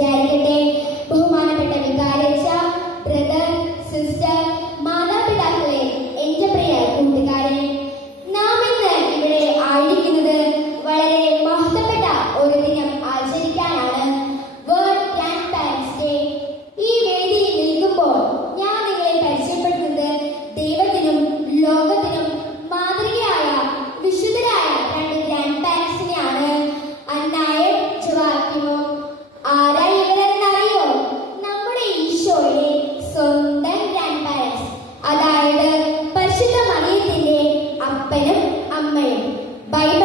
വിചാരിക്കട്ടെ അപ്പനും അമ്മയും. ബൈബിൾ